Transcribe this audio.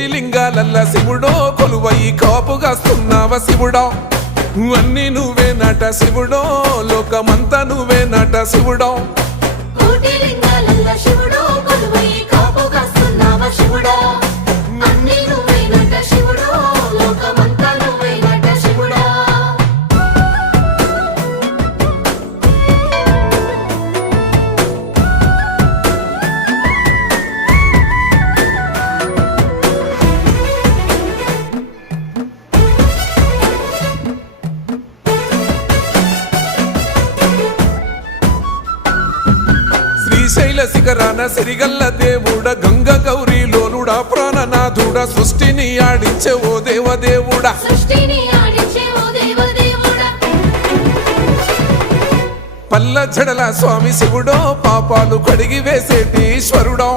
కోటి లింగాలల్ల శివుడో కొలువై కాపుగాస్తున్నావ శివుడా అన్ని నువ్వే నట శివుడో లోకమంతా నువ్వే నట శివుడో కోటి లింగాలల్ల శివుడో కొలువై కాపుగాస్తున్నావ శివుడా అన్ని నువ్వే నట శివుడో లోకమంతా నువ్వే నట శివుడా శ్రీశైల శిఖరాన సిరిగల్ల దేవుడ గంగ గౌరీ లోలుడా ప్రాణనాథుడ సృష్టిని ఆడించే ఓ దేవదేవుడా సృష్టిని ఆడించే ఓ దేవదేవుడా పల్ల జడల స్వామి శివుడో పాపాలు కడిగి వేసేటి ఈశ్వరుడో